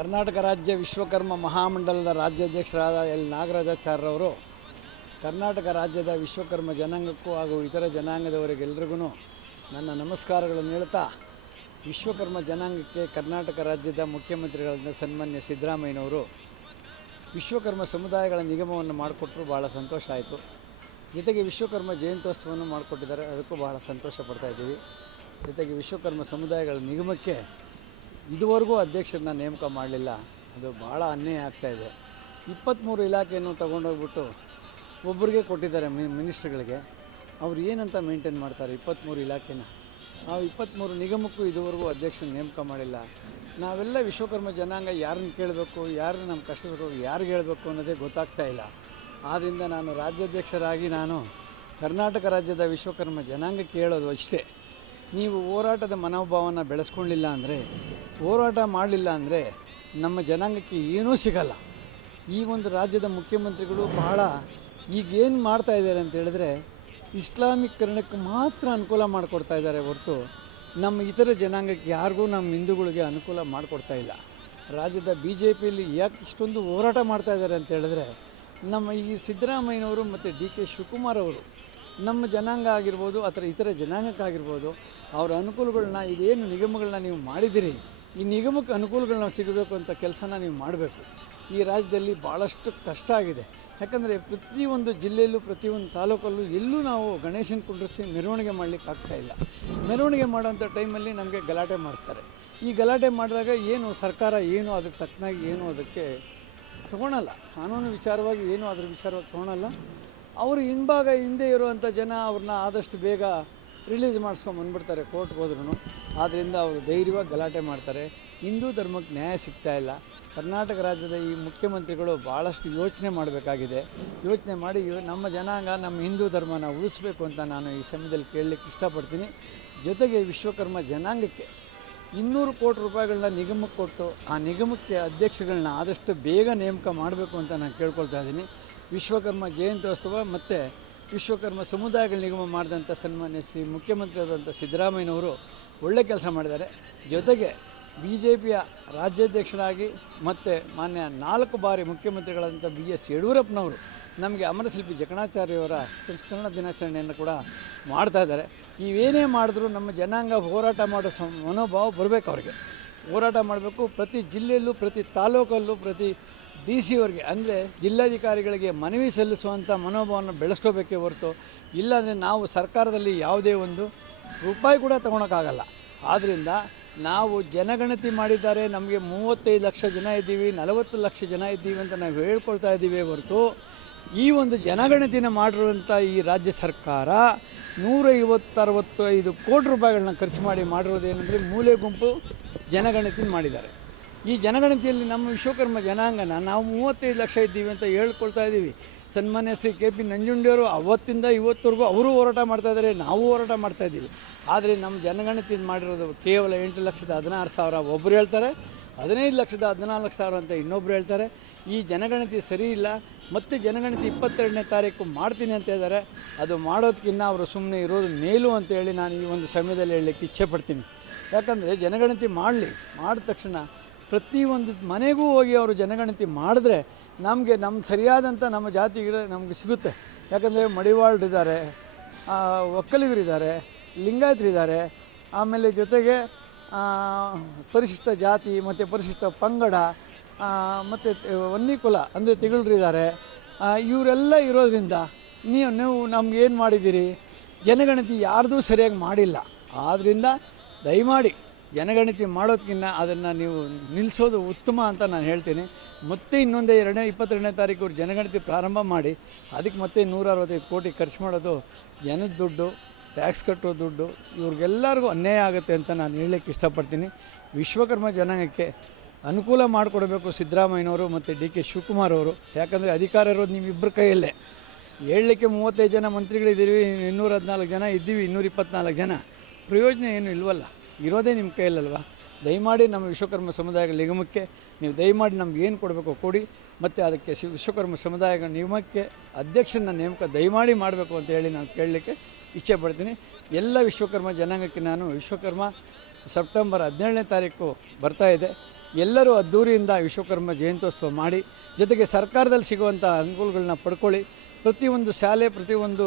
ಕರ್ನಾಟಕ ರಾಜ್ಯ ವಿಶ್ವಕರ್ಮ ಮಹಾಮಂಡಲದ ರಾಜ್ಯಾಧ್ಯಕ್ಷರಾದ ಎಲ್ ನಾಗರಾಜಾಚಾರ್ಯರವರು ಕರ್ನಾಟಕ ರಾಜ್ಯದ ವಿಶ್ವಕರ್ಮ ಜನಾಂಗಕ್ಕೂ ಹಾಗೂ ಇತರ ಜನಾಂಗದವರಿಗೆಲ್ರಿಗೂ ನನ್ನ ನಮಸ್ಕಾರಗಳನ್ನು ಹೇಳ್ತಾ ವಿಶ್ವಕರ್ಮ ಜನಾಂಗಕ್ಕೆ ಕರ್ನಾಟಕ ರಾಜ್ಯದ ಮುಖ್ಯಮಂತ್ರಿಗಳಾದ ಸನ್ಮಾನ್ಯ ಸಿದ್ದರಾಮಯ್ಯನವರು ವಿಶ್ವಕರ್ಮ ಸಮುದಾಯಗಳ ನಿಗಮವನ್ನು ಮಾಡಿಕೊಟ್ರು ಭಾಳ ಸಂತೋಷ ಆಯಿತು. ಜೊತೆಗೆ ವಿಶ್ವಕರ್ಮ ಜಯಂತ್ಯೋತ್ಸವವನ್ನು ಮಾಡಿಕೊಟ್ಟಿದ್ದಾರೆ, ಅದಕ್ಕೂ ಬಹಳ ಸಂತೋಷ ಪಡ್ತಾ ಇದ್ದೀವಿ. ಜೊತೆಗೆ ವಿಶ್ವಕರ್ಮ ಸಮುದಾಯಗಳ ನಿಗಮಕ್ಕೆ ಇದುವರೆಗೂ ಅಧ್ಯಕ್ಷರನ್ನ ನೇಮಕ ಮಾಡಲಿಲ್ಲ. ಅದು ಭಾಳ ಅನ್ಯಾಯ ಆಗ್ತಾಯಿದೆ ಇಪ್ಪತ್ತ್ಮೂರು ಇಲಾಖೆಯನ್ನು ತೊಗೊಂಡೋಗ್ಬಿಟ್ಟು ಒಬ್ಬರಿಗೆ ಕೊಟ್ಟಿದ್ದಾರೆ ಮಿ ಮಿನಿಸ್ಟ್ರುಗಳಿಗೆ. ಅವ್ರು ಏನಂತ ಮೇಂಟೈನ್ ಮಾಡ್ತಾರೆ ಇಪ್ಪತ್ತ್ಮೂರು ಇಲಾಖೆನ? ಆ ಇಪ್ಪತ್ತ್ಮೂರು ನಿಗಮಕ್ಕೂ ಇದುವರೆಗೂ ಅಧ್ಯಕ್ಷನ ನೇಮಕ ಮಾಡಿಲ್ಲ. ನಾವೆಲ್ಲ ವಿಶ್ವಕರ್ಮ ಜನಾಂಗ ಯಾರನ್ನ ಕೇಳಬೇಕು, ಯಾರನ್ನ ನಮ್ಮ ಕಷ್ಟದರು ಯಾರಿಗೆ ಹೇಳಬೇಕು ಅನ್ನೋದೇ ಗೊತ್ತಾಗ್ತಾ ಇಲ್ಲ. ಆದ್ದರಿಂದ ನಾನು ರಾಜ್ಯಾಧ್ಯಕ್ಷರಾಗಿ ನಾನು ಕರ್ನಾಟಕ ರಾಜ್ಯದ ವಿಶ್ವಕರ್ಮ ಜನಾಂಗಕ್ಕೆ ಕೇಳೋದು ಅಷ್ಟೇ. ನೀವು ಹೋರಾಟದ ಮನೋಭಾವನ ಬೆಳೆಸ್ಕೊಳ್ಳಿಲ್ಲ ಅಂದರೆ, ಹೋರಾಟ ಮಾಡಲಿಲ್ಲ ಅಂದರೆ ನಮ್ಮ ಜನಾಂಗಕ್ಕೆ ಏನೂ ಸಿಗಲ್ಲ. ಈ ಒಂದು ರಾಜ್ಯದ ಮುಖ್ಯಮಂತ್ರಿಗಳು ಬಹಳ ಈಗೇನು ಮಾಡ್ತಾ ಇದ್ದಾರೆ ಅಂತ ಹೇಳಿದ್ರೆ, ಇಸ್ಲಾಮೀಕರಣಕ್ಕೆ ಮಾತ್ರ ಅನುಕೂಲ ಮಾಡಿಕೊಡ್ತಾ ಇದ್ದಾರೆ ಹೊರತು ನಮ್ಮ ಇತರ ಜನಾಂಗಕ್ಕೆ ಯಾರಿಗೂ ನಮ್ಮ ಹಿಂದೂಗಳಿಗೆ ಅನುಕೂಲ ಮಾಡಿಕೊಡ್ತಾ ಇಲ್ಲ. ರಾಜ್ಯದ ಬಿ ಜೆ ಪಿಯಲ್ಲಿ ಯಾಕೆ ಇಷ್ಟೊಂದು ಹೋರಾಟ ಮಾಡ್ತಾ ಇದ್ದಾರೆ ಅಂತ ಹೇಳಿದ್ರೆ, ನಮ್ಮ ಈ ಸಿದ್ದರಾಮಯ್ಯನವರು ಮತ್ತು ಡಿ ಕೆ ಶಿವಕುಮಾರ್ ಅವರು ನಮ್ಮ ಜನಾಂಗ ಆಗಿರ್ಬೋದು ಅಥವಾ ಇತರ ಜನಾಂಗಕ್ಕಾಗಿರ್ಬೋದು, ಅವರ ಅನುಕೂಲಗಳನ್ನ, ಇದೇನು ನಿಗಮಗಳನ್ನ ನೀವು ಮಾಡಿದಿರಿ, ಈ ನಿಗಮಕ್ಕೆ ಅನುಕೂಲಗಳನ್ನ ಸಿಗಬೇಕು ಅಂತ ಕೆಲಸನ ನೀವು ಮಾಡಬೇಕು. ಈ ರಾಜ್ಯದಲ್ಲಿ ಭಾಳಷ್ಟು ಕಷ್ಟ ಆಗಿದೆ. ಯಾಕಂದರೆ ಪ್ರತಿಯೊಂದು ಜಿಲ್ಲೆಯಲ್ಲೂ, ಪ್ರತಿಯೊಂದು ತಾಲೂಕಲ್ಲೂ ಎಲ್ಲೂ ನಾವು ಗಣೇಶನ ಕುಂಡ್ರಿಸಿ ಮೆರವಣಿಗೆ ಮಾಡಲಿಕ್ಕೆ ಆಗ್ತಾ ಇಲ್ಲ. ಮೆರವಣಿಗೆ ಮಾಡೋಂಥ ಟೈಮಲ್ಲಿ ನಮಗೆ ಗಲಾಟೆ ಮಾಡ್ತಾರೆ. ಈ ಗಲಾಟೆ ಮಾಡಿದಾಗ ಏನು ಸರ್ಕಾರ ಏನು ಅದಕ್ಕೆ ತಕ್ಕನಾಗಿ ಏನು ಅದಕ್ಕೆ ತೊಗೊಳಲ್ಲ. ಕಾನೂನು ವಿಚಾರವಾಗಿ ಏನು ಅದ್ರ ವಿಚಾರವಾಗಿ ತೊಗೊಳಲ್ಲ. ಅವರು ಹಿಂಭಾಗ ಹಿಂದೆ ಇರುವಂಥ ಜನ ಅವ್ರನ್ನ ಆದಷ್ಟು ಬೇಗ ರಿಲೀಸ್ ಮಾಡಿಸ್ಕೊಂಡು ಬಂದ್ಬಿಡ್ತಾರೆ ಕೋರ್ಟ್ಗೆ ಹೋದ್ರೂ ಆದ್ದರಿಂದ ಅವರು ಧೈರ್ಯವಾಗಿ ಗಲಾಟೆ ಮಾಡ್ತಾರೆ. ಹಿಂದೂ ಧರ್ಮಕ್ಕೆ ನ್ಯಾಯ ಸಿಗ್ತಾ ಇಲ್ಲ. ಕರ್ನಾಟಕ ರಾಜ್ಯದ ಈ ಮುಖ್ಯಮಂತ್ರಿಗಳು ಭಾಳಷ್ಟು ಯೋಚನೆ ಮಾಡಬೇಕಾಗಿದೆ. ಯೋಚನೆ ಮಾಡಿ ನಮ್ಮ ಜನಾಂಗ, ನಮ್ಮ ಹಿಂದೂ ಧರ್ಮನ ಉಳಿಸ್ಬೇಕು ಅಂತ ನಾನು ಈ ಸಮಯದಲ್ಲಿ ಕೇಳಲಿಕ್ಕೆ ಇಷ್ಟಪಡ್ತೀನಿ. ಜೊತೆಗೆ ವಿಶ್ವಕರ್ಮ ಜನಾಂಗಕ್ಕೆ ಇನ್ನೂರು ಕೋಟಿ ರೂಪಾಯಿಗಳನ್ನ ನಿಗಮಕ್ಕೆ ಕೊಟ್ಟು ಆ ನಿಗಮಕ್ಕೆ ಅಧ್ಯಕ್ಷಗಳನ್ನ ಆದಷ್ಟು ಬೇಗ ನೇಮಕ ಮಾಡಬೇಕು ಅಂತ ನಾನು ಕೇಳ್ಕೊಳ್ತಾ ಇದ್ದೀನಿ. ವಿಶ್ವಕರ್ಮ ಜಯಂತ್ಯೋತ್ಸವ ಮತ್ತು ವಿಶ್ವಕರ್ಮ ಸಮುದಾಯಗಳ ನಿಗಮ ಮಾಡಿದಂಥ ಸನ್ಮಾನ್ಯ ಶ್ರೀ ಮುಖ್ಯಮಂತ್ರಿಯಾದಂಥ ಸಿದ್ದರಾಮಯ್ಯನವರು ಒಳ್ಳೆ ಕೆಲಸ ಮಾಡಿದ್ದಾರೆ. ಜೊತೆಗೆ ಬಿ ಜೆ ಪಿಯ ರಾಜ್ಯಾಧ್ಯಕ್ಷರಾಗಿ ಮತ್ತು ಮಾನ್ಯ ನಾಲ್ಕು ಬಾರಿ ಮುಖ್ಯಮಂತ್ರಿಗಳಾದಂಥ ಬಿ ಎಸ್ ಯಡಿಯೂರಪ್ಪನವರು ನಮಗೆ ಅಮರಶಿಲ್ಪಿ ಜಕಣಾಚಾರ್ಯವರ ಸಂಸ್ಕರಣ ದಿನಾಚರಣೆಯನ್ನು ಕೂಡ ಮಾಡ್ತಾ ಇದ್ದಾರೆ. ಇವೇನೇ ಮಾಡಿದ್ರು ನಮ್ಮ ಜನಾಂಗ ಹೋರಾಟ ಮಾಡೋ ಸಂ, ಮನೋಭಾವ ಬರಬೇಕು ಅವ್ರಿಗೆ. ಹೋರಾಟ ಮಾಡಬೇಕು. ಪ್ರತಿ ಜಿಲ್ಲೆಯಲ್ಲೂ, ಪ್ರತಿ ತಾಲೂಕಲ್ಲೂ, ಪ್ರತಿ ಡಿ ಸಿ ಅವ್ರಿಗೆ, ಅಂದರೆ ಜಿಲ್ಲಾಧಿಕಾರಿಗಳಿಗೆ ಮನವಿ ಸಲ್ಲಿಸುವಂಥ ಮನೋಭಾವನ ಬೆಳೆಸ್ಕೋಬೇಕೇ ಹೊರತು ಇಲ್ಲಾಂದರೆ ನಾವು ಸರ್ಕಾರದಲ್ಲಿ ಯಾವುದೇ ಒಂದು ರೂಪಾಯಿ ಕೂಡ ತೊಗೊಳಕ್ಕಾಗಲ್ಲ. ಆದ್ದರಿಂದ ನಾವು ಜನಗಣತಿ ಮಾಡಿದ್ದಾರೆ, ನಮಗೆ ಮೂವತ್ತೈದು ಲಕ್ಷ ಜನ ಇದ್ದೀವಿ, ನಲವತ್ತು ಲಕ್ಷ ಜನ ಇದ್ದೀವಿ ಅಂತ ನಾವು ಹೇಳ್ಕೊಳ್ತಾ ಇದ್ದೀವಿ ಹೊರತು ಈ ಒಂದು ಜನಗಣತಿನ ಮಾಡಿರುವಂಥ ಈ ರಾಜ್ಯ ಸರ್ಕಾರ ನೂರೈವತ್ತರವತ್ತೈದು ಕೋಟಿ ರೂಪಾಯಿಗಳನ್ನ ಖರ್ಚು ಮಾಡಿ ಮಾಡಿರೋದೇನೆಂದರೆ ಮೂಲೆ ಗುಂಪು ಜನಗಣತಿ ಮಾಡಿದ್ದಾರೆ. ಈ ಜನಗಣತಿಯಲ್ಲಿ ನಮ್ಮ ವಿಶ್ವಕರ್ಮ ಜನಾಂಗನ ನಾವು ಮೂವತ್ತೈದು ಲಕ್ಷ ಇದ್ದೀವಿ ಅಂತ ಹೇಳ್ಕೊಳ್ತಾ ಇದ್ದೀವಿ. ಸನ್ಮಾನ್ಯ ಶ್ರೀ ಕೆ ಪಿ ನಂಜುಂಡಿಯವರು ಅವತ್ತಿಂದ ಇವತ್ತವರೆಗೂ ಅವರು ಹೋರಾಟ ಮಾಡ್ತಾ ಇದ್ದಾರೆ, ನಾವು ಹೋರಾಟ ಮಾಡ್ತಾ ಇದ್ದೀವಿ. ಆದರೆ ನಮ್ಮ ಜನಗಣತಿ ಮಾಡಿರೋದು ಕೇವಲ ಎಂಟು ಲಕ್ಷದ ಹದಿನಾರು ಸಾವಿರ ಒಬ್ಬರು ಹೇಳ್ತಾರೆ, ಹದಿನೈದು ಲಕ್ಷದ ಹದಿನಾಲ್ಕು ಸಾವಿರ ಅಂತ ಇನ್ನೊಬ್ರು ಹೇಳ್ತಾರೆ. ಈ ಜನಗಣತಿ ಸರಿ ಇಲ್ಲ, ಮತ್ತೆ ಜನಗಣತಿ ಇಪ್ಪತ್ತೆರಡನೇ ತಾರೀಕು ಮಾಡ್ತೀನಿ ಅಂತ ಹೇಳಿದರೆ ಅದು ಮಾಡೋದಕ್ಕಿಂತ ಅವರು ಸುಮ್ಮನೆ ಇರೋದು ಮೇಲು ಅಂತೇಳಿ ನಾನು ಈ ಒಂದು ಸಮಯದಲ್ಲಿ ಹೇಳಲಿಕ್ಕೆ ಇಚ್ಛೆ ಪಡ್ತೀನಿ. ಯಾಕಂದರೆ ಜನಗಣತಿ ಮಾಡಲಿ, ಮಾಡಿದ ತಕ್ಷಣ ಪ್ರತಿಯೊಂದು ಮನೆಗೂ ಹೋಗಿ ಅವರು ಜನಗಣತಿ ಮಾಡಿದ್ರೆ ನಮಗೆ ನಮ್ಮ ಸರಿಯಾದಂಥ ನಮ್ಮ ಜಾತಿಗೆ ನಮಗೆ ಸಿಗುತ್ತೆ. ಯಾಕಂದರೆ ಇದ್ದಾರೆ ಒಕ್ಕಲಿಗರಿದ್ದಾರೆ ಲಿಂಗಾಯತರಿದ್ದಾರೆ ಆಮೇಲೆ ಜೊತೆಗೆ ಪರಿಶಿಷ್ಟ ಜಾತಿ ಮತ್ತು ಪರಿಶಿಷ್ಟ ಪಂಗಡ ಮತ್ತು ವನ್ನಿಕುಲ ಅಂದರೆ ತಿಗಳರಿದ್ದಾರೆ ಇವರೆಲ್ಲ ಇರೋದ್ರಿಂದ ನೀವು ನೀವು ನಮ್ಗೇನು ಮಾಡಿದ್ದೀರಿ? ಜನಗಣತಿ ಯಾರ್ದೂ ಸರಿಯಾಗಿ ಮಾಡಿಲ್ಲ. ಆದ್ದರಿಂದ ದಯಮಾಡಿ ಜನಗಣತಿ ಮಾಡೋದಕ್ಕಿಂತ ಅದನ್ನು ನೀವು ನಿಲ್ಲಿಸೋದು ಉತ್ತಮ ಅಂತ ನಾನು ಹೇಳ್ತೀನಿ. ಮತ್ತೆ ಇನ್ನೊಂದೇ ಎರಡನೇ, ಇಪ್ಪತ್ತೆರಡನೇ ತಾರೀಕು ಜನಗಣತಿ ಪ್ರಾರಂಭ ಮಾಡಿ, ಅದಕ್ಕೆ ಮತ್ತೆ ನೂರ ಅರವತ್ತೈದು ಕೋಟಿ ಖರ್ಚು ಮಾಡೋದು ಜನದ ದುಡ್ಡು ಟ್ಯಾಕ್ಸ್ ಕಟ್ಟೋ ದುಡ್ಡು, ಇವ್ರಿಗೆಲ್ಲರಿಗೂ ಅನ್ಯಾಯ ಆಗುತ್ತೆ ಅಂತ ನಾನು ಹೇಳಲಿಕ್ಕೆ ಇಷ್ಟಪಡ್ತೀನಿ. ವಿಶ್ವಕರ್ಮ ಜನಾಂಗಕ್ಕೆ ಅನುಕೂಲ ಮಾಡಿಕೊಡಬೇಕು ಸಿದ್ದರಾಮಯ್ಯನವರು ಮತ್ತು ಡಿ ಕೆ ಶಿವಕುಮಾರ್ ಅವರು. ಯಾಕಂದರೆ ಅಧಿಕಾರ ಇರೋದು ನಿಮ್ಮಿಬ್ಬರ ಕೈಯಲ್ಲೇ. ಹೇಳಲಿಕ್ಕೆ ಮೂವತ್ತೈದು ಜನ ಮಂತ್ರಿಗಳಿದ್ದೀವಿ ಇನ್ನೂರ ಹದಿನಾಲ್ಕು ಜನ ಇದ್ದೀವಿ ಇನ್ನೂರ ಇಪ್ಪತ್ನಾಲ್ಕು ಜನ. ಪ್ರಯೋಜನ ಏನು ಇಲ್ವಲ್ಲ. ಇರೋದೇ ನಿಮ್ಮ ಕೈಯಲ್ಲಲ್ವಾ? ದಯಮಾಡಿ ನಮ್ಮ ವಿಶ್ವಕರ್ಮ ಸಮುದಾಯಗಳ ನಿಗಮಕ್ಕೆ, ನೀವು ದಯಮಾಡಿ ನಮ್ಗೆ ಏನು ಕೊಡಬೇಕು ಕೊಡಿ, ಮತ್ತು ಅದಕ್ಕೆ ಶಿ ವಿಶ್ವಕರ್ಮ ಸಮುದಾಯಗಳ ನಿಗಮಕ್ಕೆ ಅಧ್ಯಕ್ಷನ ನೇಮಕ ದಯಮಾಡಿ ಮಾಡಬೇಕು ಅಂತ ಹೇಳಿ ನಾನು ಕೇಳಲಿಕ್ಕೆ ಇಚ್ಛೆ ಪಡ್ತೀನಿ. ಎಲ್ಲ ವಿಶ್ವಕರ್ಮ ಜನಾಂಗಕ್ಕೆ ನಾನು ವಿಶ್ವಕರ್ಮ ಸೆಪ್ಟೆಂಬರ್ ಹದಿನೇಳನೇ ತಾರೀಕು ಬರ್ತಾ ಇದೆ. ಎಲ್ಲರೂ ಅದ್ಧೂರಿಯಿಂದ ವಿಶ್ವಕರ್ಮ ಜಯಂತ್ಯೋತ್ಸವ ಮಾಡಿ, ಜೊತೆಗೆ ಸರ್ಕಾರದಲ್ಲಿ ಸಿಗುವಂಥ ಅನುಕೂಲಗಳನ್ನ ಪಡ್ಕೊಳ್ಳಿ. ಪ್ರತಿಯೊಂದು ಶಾಲೆ, ಪ್ರತಿಯೊಂದು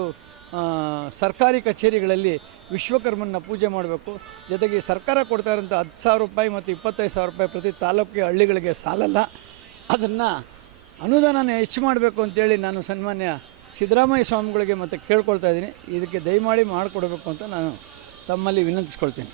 ಸರ್ಕಾರಿ ಕಚೇರಿಗಳಲ್ಲಿ ವಿಶ್ವಕರ್ಮನ ಪೂಜೆ ಮಾಡಬೇಕು. ಜೊತೆಗೆ ಸರ್ಕಾರ ಕೊಡ್ತಾ ಇರೋಂಥ ಹತ್ತು ಸಾವಿರ ರೂಪಾಯಿ ಮತ್ತು ಇಪ್ಪತ್ತೈದು ಸಾವಿರ ರೂಪಾಯಿ ಪ್ರತಿ ತಾಲೂಕಿಗೆ ಹಳ್ಳಿಗಳಿಗೆ ಸಾಲಲ್ಲ. ಅದನ್ನು ಅನುದಾನನ ಹೆಚ್ಚು ಮಾಡಬೇಕು ಅಂತೇಳಿ ನಾನು ಸನ್ಮಾನ್ಯ ಸಿದ್ದರಾಮಯ್ಯ ಸ್ವಾಮಿಗಳಿಗೆ ಮತ್ತೆ ಕೇಳ್ಕೊಳ್ತಾ ಇದ್ದೀನಿ. ಇದಕ್ಕೆ ದಯಮಾಡಿ ಮಾಡಿಕೊಡ್ಬೇಕು ಅಂತ ನಾನು ತಮ್ಮಲ್ಲಿ ವಿನಂತಿಸ್ಕೊಳ್ತೀನಿ.